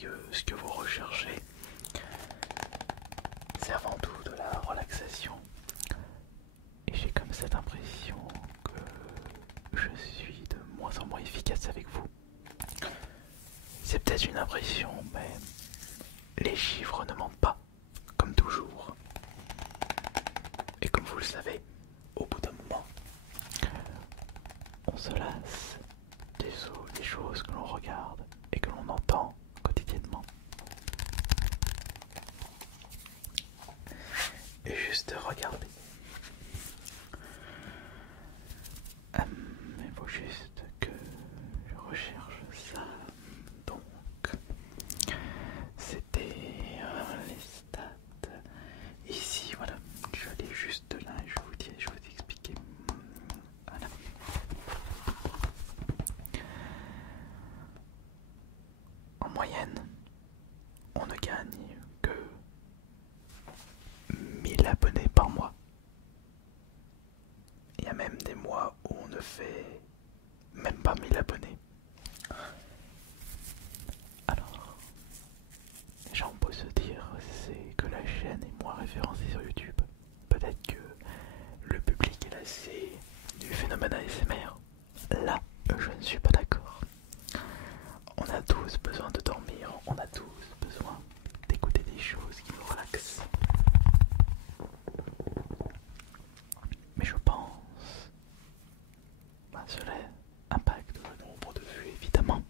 sérieux ce que vous recherchez. C'est avant tout de la relaxation. Et j'ai comme cette impression que je suis de moins en moins efficace avec vous. C'est peut-être une impression, mais les chiffres ne mentent pas, comme toujours. Et comme vous le savez, au bout d'un moment, on se lasse des choses que l'on regarde et que l'on entend quotidiennement. Et juste regarder. Il faut juste que je recherche ça. Donc, c'était les stats. Ici, voilà. Je vais aller juste là. Je vais vous expliquer. Voilà. En moyenne, on ne gagne que 1000 abonnés par mois. Il y a même des mois où on ne fait même pas 1000 abonnés. Alors, déjà on peut se dire c'est que la chaîne est moins référencée sur YouTube. Peut-être que le public est lassé du phénomène ASMR. Là, je ne suis pas d'accord. On a tous besoin de dormir, on a tous besoin d'écouter des choses qui nous relaxent. Mais je pense, cela impacte le nombre de vues évidemment.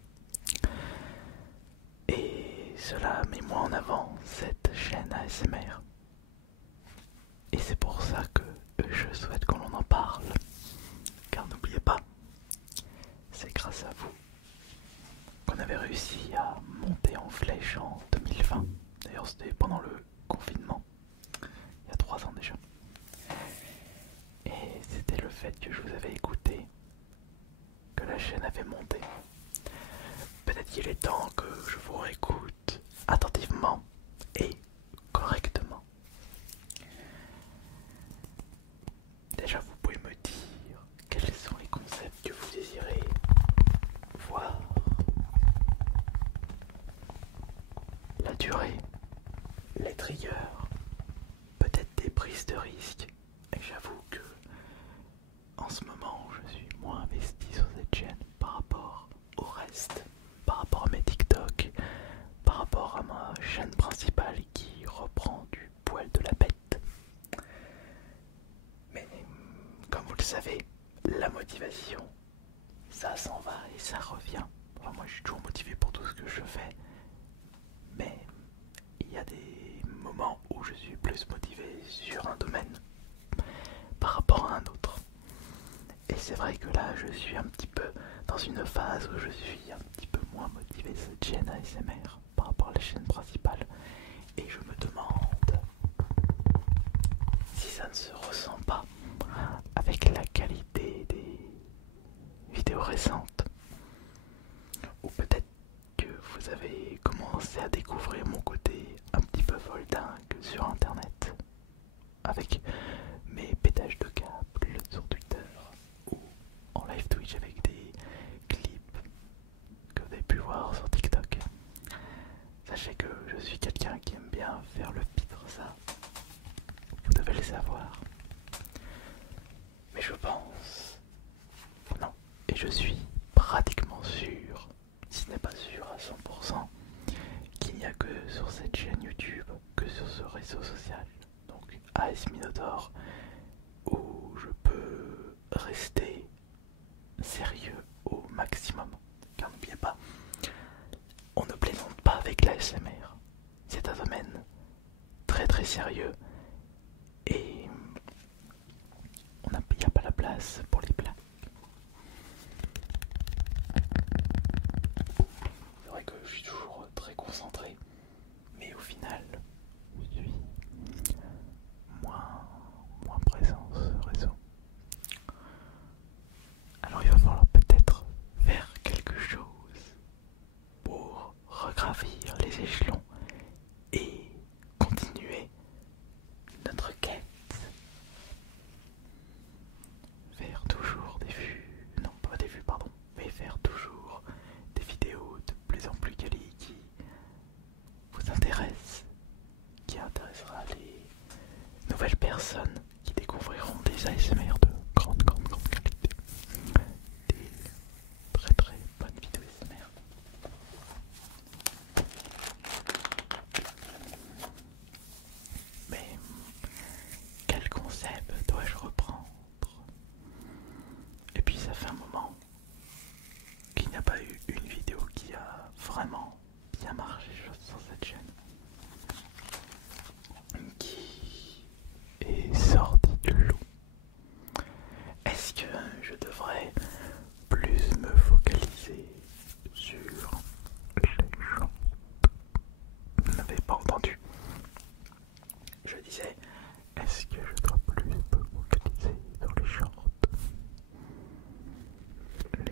Et cela met moins en avant cette chaîne ASMR. Et c'est pour ça que je souhaite qu'on en parle. Car n'oubliez pas, c'est grâce à vous qu'on avait réussi à monter en flèche en 2020. D'ailleurs c'était pendant le confinement, il y a 3 ans déjà. Et c'était le fait que je vous avais écouté que la chaîne avait monté. Peut-être qu'il est temps que je vous réécoute attentivement et correctement. Déjà, vous pouvez me dire quels sont les concepts que vous désirez voir, la durée, les triggers, peut-être des prises de risque. Et j'avoue que en ce moment, je suis moins investi sur cette chaîne par rapport au reste, par rapport à mes TikTok, par rapport à ma chaîne principale qui reprend du poil de la bête. Mais comme vous le savez, la motivation, ça s'en va et ça revient. Enfin, moi je suis toujours motivé pour tout ce que je fais, mais il y a des moments où je suis plus motivé sur un domaine par rapport à un autre. Et c'est vrai que là je suis un petit peu dans une phase où je suis un petit peu moins motivé cette chaîne ASMR par rapport à la chaîne principale. Et je me demande si ça ne se ressent pas avec la qualité des vidéos récentes. Ou peut-être que vous avez commencé à découvrir mon côté un petit peu foldingue sur internet avec mes pétages de câbles sur Twitter ou en live Twitch avec des clips que vous avez pu voir sur TikTok. Sachez que je suis quelqu'un qui aime bien faire le pitre, ça vous devez le savoir. Mais je pense, non, et je suis pratiquement sûr, si ce n'est pas sûr à 100%, qu'il n'y a que sur cette chaîne YouTube, que sur ce réseau social, donc AS Minotaur, où je peux rester sérieux au maximum. Car n'oubliez pas, on ne plaisante pas avec l'ASMR. C'est un domaine très très sérieux et il n'y a pas la place pour les blagues. C'est vrai que je suis toujours très concentré, mais au final, je suis moins présent sur ce réseau. Alors il va falloir peut-être faire quelque chose pour regravir les échelons et continuer pas eu une vidéo qui a vraiment bien marché sur cette chaîne, qui est sortie du lot. Est-ce que je devrais plus me focaliser sur les shorts? Vous n'avez pas entendu. Je disais, est-ce que je dois plus me focaliser sur les shorts?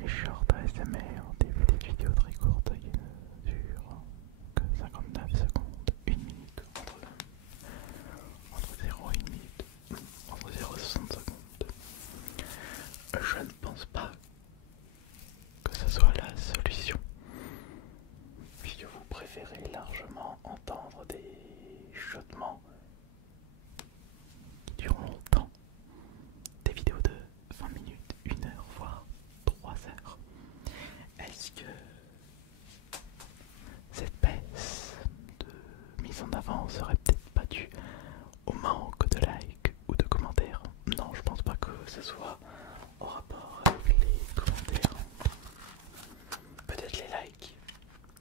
Les shorts ASMR, des petites vidéos très courtes qui ne durent que 59 secondes, 1 minute, entre 0 et 1 minute, entre 0 et 60 secondes. Je ne pense pas que ce soit la solution, puisque vous préférez largement entendre des chuchotements qui durent longtemps, des vidéos de 20 minutes, 1 heure, voire 3 heures. Est-ce que cette baisse de mise en avant serait peut-être pas due au manque de likes ou de commentaires? Non, je pense pas que ce soit en rapport avec les commentaires. Peut-être les likes.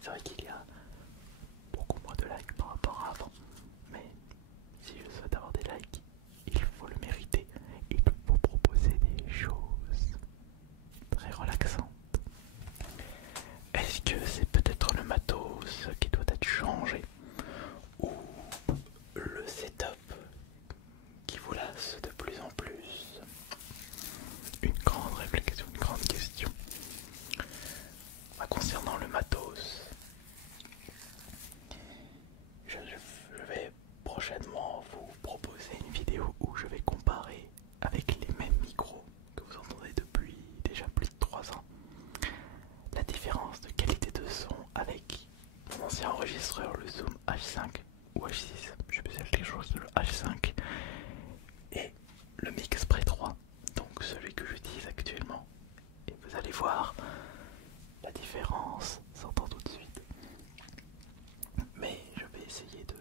C'est vrai qu'il y a beaucoup moins de likes par rapport à avant. Mais si je souhaite avoir des likes, il faut le mériter. Il faut proposer des choses très relaxantes. Est-ce que c'est peut-être le matos qui doit être changé, ou le setup qui vous lasse de plus en plus? Une grande réflexion, une grande question. Concernant le matos, je vais prochainement vous proposer une vidéo où je vais comparer avec les mêmes micros que vous entendez depuis déjà plus de 3 ans la différence de qualité de son avec mon ancien enregistreur, le Zoom H5 ou H6, je sais pas si c'est quelque chose de le H5, et le Mixspray 3, donc celui que j'utilise actuellement. Et vous allez voir, la différence s'entend tout de suite. Mais je vais essayer de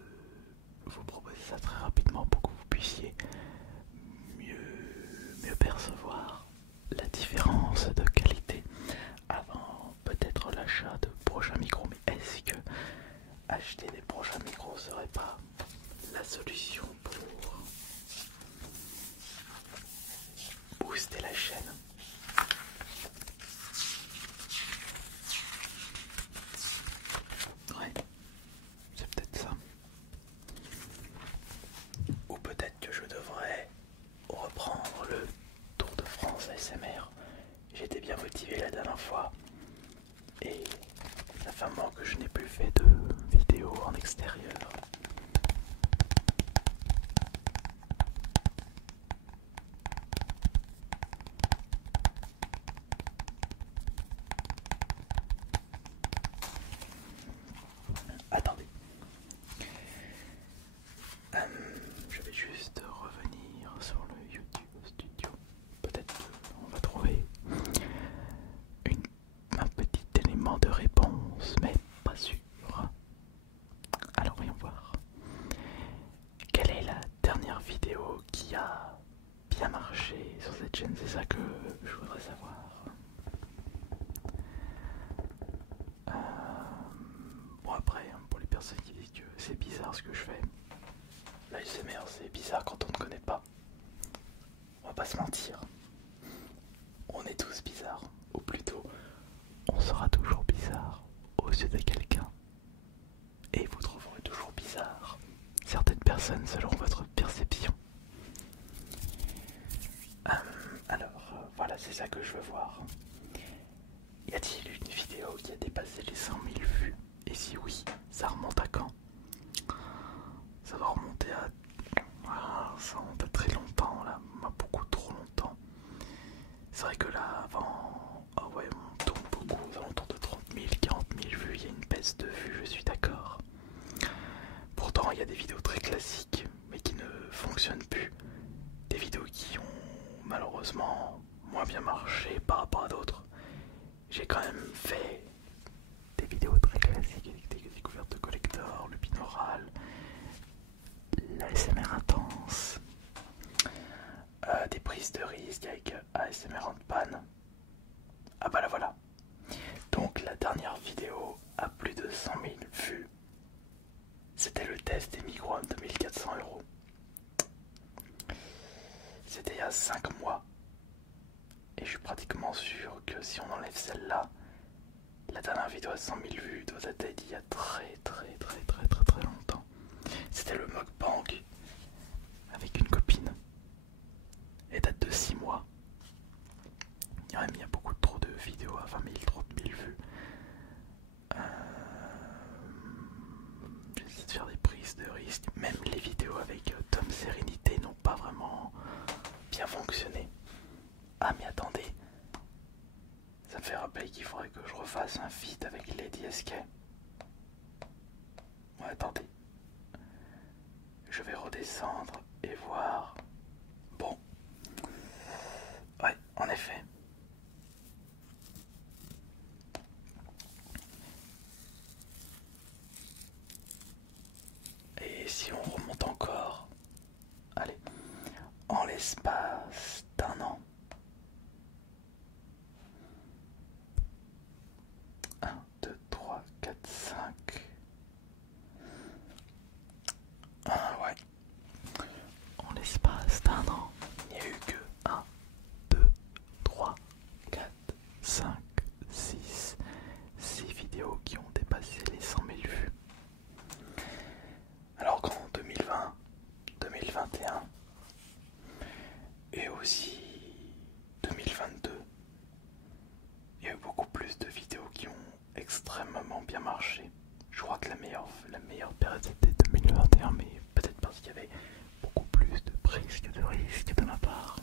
vous proposer ça très rapidement pour que vous puissiez mieux percevoir la différence de qualité avant peut-être l'achat de prochains micros. Mais est-ce que acheter des prochains micros serait pas la solution pour booster la chaîne? Ouais, c'est peut-être ça. Ou peut-être que je devrais reprendre le Tour de France ASMR. J'étais bien motivé la dernière fois et ça fait un moment que je n'ai plus fait de vidéos en extérieur. Attendez. Je vais juste revenir sur le YouTube Studio. Peut-être qu'on va trouver un petit élément de réponse, mais pas sûr. Alors voyons voir. Quelle est la dernière vidéo qui a bien marché sur cette chaîne? C'est ça que je voudrais savoir. Bon après, pour les personnes qui disent que c'est bizarre ce que je fais, l'ASMR c'est bizarre quand on ne connaît pas. On va pas se mentir. On est tous bizarres, ou plutôt, on sera toujours bizarre aux yeux de quelqu'un. Et vous trouverez toujours bizarre certaines personnes selon votre perception. Alors, voilà, c'est ça que je veux voir. Y a-t-il une vidéo qui a dépassé les 100 000 vues? Et si oui, ça remonte à quand? Ça va remonter à... ça remonte à très longtemps, là, à beaucoup trop longtemps. C'est vrai que là, avant... Ah ouais, on tourne beaucoup, aux alentours de 30 000, 40 000 vues, il y a une baisse de vues, je suis d'accord. Pourtant, il y a des vidéos très classiques, mais qui ne fonctionnent plus. Des vidéos qui ont malheureusement moins bien marché par rapport à d'autres. J'ai quand même fait des vidéos très classiques avec des découvertes de collector, le binaural, l'ASMR intense, des prises de risque avec ASMR en panne. Ah bah là voilà. Donc La dernière vidéo à 100 000 vues doit dater d'il y a très longtemps. C'était le mukbang avec une copine. Et date de 6 mois. Il y a même beaucoup trop de vidéos à 20 000, 30 000 vues. J'essaie de faire des prises de risque. Même les vidéos avec Tom Sérénité n'ont pas vraiment bien fonctionné. Ah mais attendez, ça me fait rappeler qu'il faudrait que je refasse un feat avec Lady SK. Ouais, attendez. Je vais redescendre et voir. Bon. Ouais, en effet. Et si on remonte encore, allez, en l'espace d'un an. 1, 2, 3, 4, 5. Ah ouais. En l'espace d'un an, il n'y a eu que 1, 2, 3, 4, 5, 6 vidéos qui ont dépassé les 100 000 vues. Alors qu'en 2020, 2021 et aussi 2022, il y a eu beaucoup plus de vidéos qui ont extrêmement bien marché. Je crois que la meilleure période c'était 2021, mais peut-être parce qu'il y avait beaucoup plus de prises que de risques de ma part.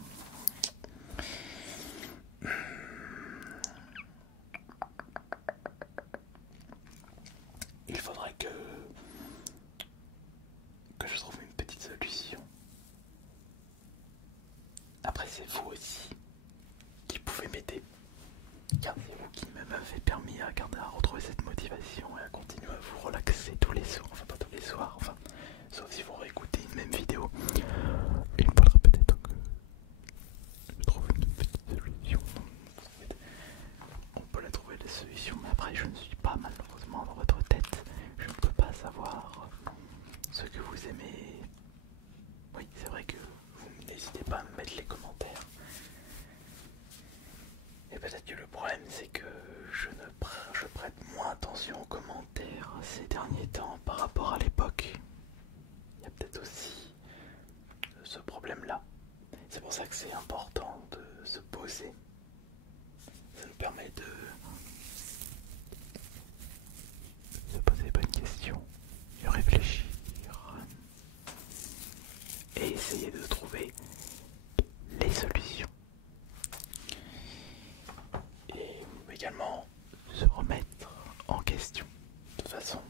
Il faudrait que je trouve une petite solution. Après c'est vous aussi qui pouvez m'aider, car c'est vous qui m'avez permis à retrouver cette motivation et à continuer à vous relaxer tous les soirs, enfin pas tous les soirs, enfin sauf si vous réécoutez une même vidéo. Il faudrait peut-être que je trouve une petite solution. On peut la trouver la solution, mais après je ne suis pas malheureusement dans votre tête. Je ne peux pas savoir ce que vous aimez. Oui, c'est vrai que vous n'hésitez pas à me mettre les commentaires. Et peut-être que le problème c'est que je prête moins attention aux commentaires ces derniers temps par rapport à l'époque. Il y a peut-être aussi ce problème-là. C'est pour ça que c'est important de se poser. Ça nous permet de se poser les bonnes questions, de réfléchir et essayer de trouver les solutions. Et également se remettre en question. De toute façon,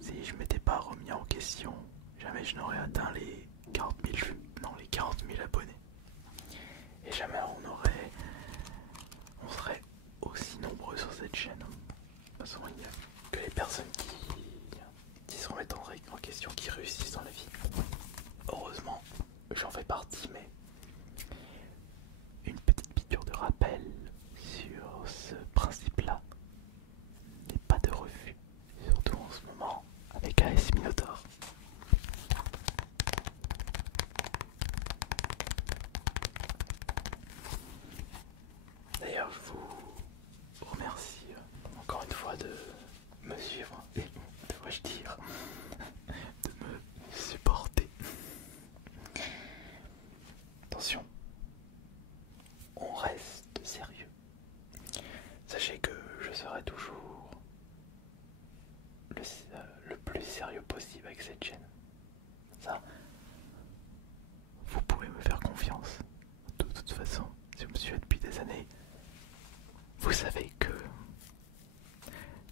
si je m'étais pas remis en question, jamais je n'aurais atteint les 40 000 vues, non les 40 000 abonnés. Et jamais on serait aussi nombreux sur cette chaîne. De toute façon, il n'y a que les personnes qui se remettent en question, qui réussissent dans la vie. Heureusement, j'en fais partie, mais une petite piqûre de rappel sur ce principe-là n'est pas de refus, surtout en ce moment avec AS Minotaur. D'ailleurs, je vous remercie encore une fois de me suivre, et devrais-je dire, de me supporter. Attention, on reste sérieux. Sachez que je serai toujours le plus sérieux possible avec cette chaîne. Ça, vous pouvez me faire confiance. De toute façon, si vous me suivez depuis des années, vous savez que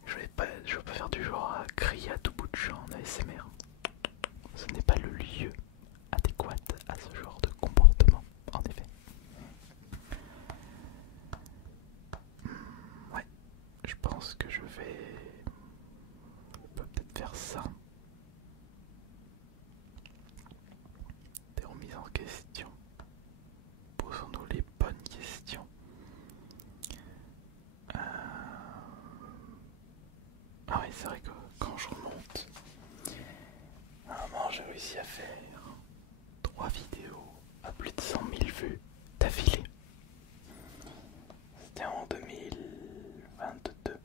je vais pas faire du genre à crier à tout bout de champ en ASMR. Ce n'est pas le lieu adéquat à ce genre de comportement, en effet. Ouais, je pense que je peux peut-être faire ça. Des remises en question. Posons-nous les bonnes questions. Ah oui, c'est vrai que quand je remonte, à un moment j'ai réussi à faire 3 vidéos à plus de 100 000 vues d'affilée. C'était en 2022.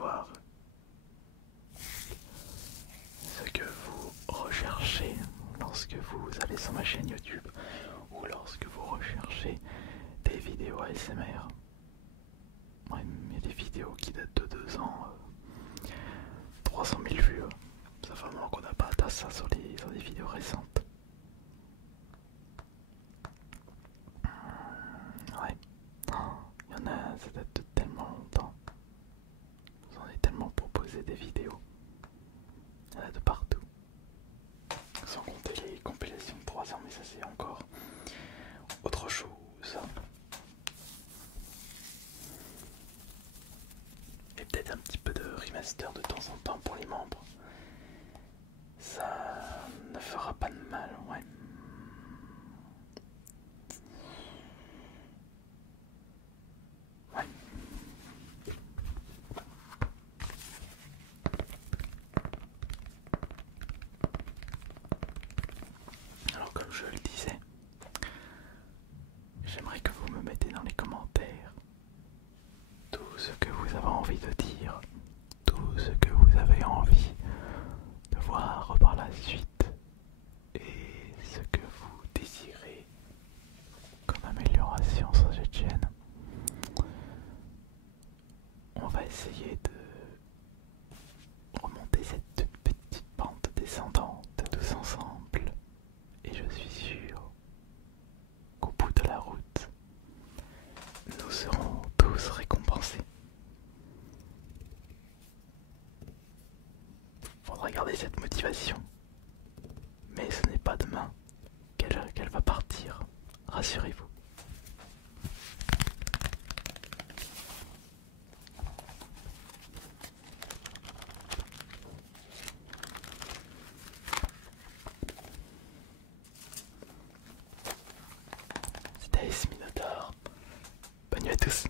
savoir ce que vous recherchez lorsque vous allez sur ma chaîne YouTube ou lorsque vous recherchez des vidéos ASMR. Ouais, il y a des vidéos qui datent de 2 ans, 300 000 vues. Ça fait vraiment qu'on n'a pas atteint ça sur les vidéos récentes. Ouais, il y en a, ça date de tellement longtemps. Vous en avez tellement proposé des vidéos. Il y en a de partout. Sans compter les compilations de 3 ans, mais ça c'est encore autre chose. Et peut-être un petit peu de remaster de temps en temps pour les membres. Ça ne fera pas de mal, ouais. Ouais. Alors comme je le disais, j'aimerais que vous me mettez dans les commentaires tout ce que vous avez envie de dire, tout ce que vous avez envie de voir par la suite et ce que vous désirez comme amélioration sur cette chaîne. On va essayer de remonter cette petite pente descendante tous ensemble et je suis sûr qu'au bout de la route, nous serons tous récompensés. Faudra garder cette motivation, mais ce n'est pas demain qu'elle va partir, rassurez-vous. C'était Minotaur. Bonne nuit à tous.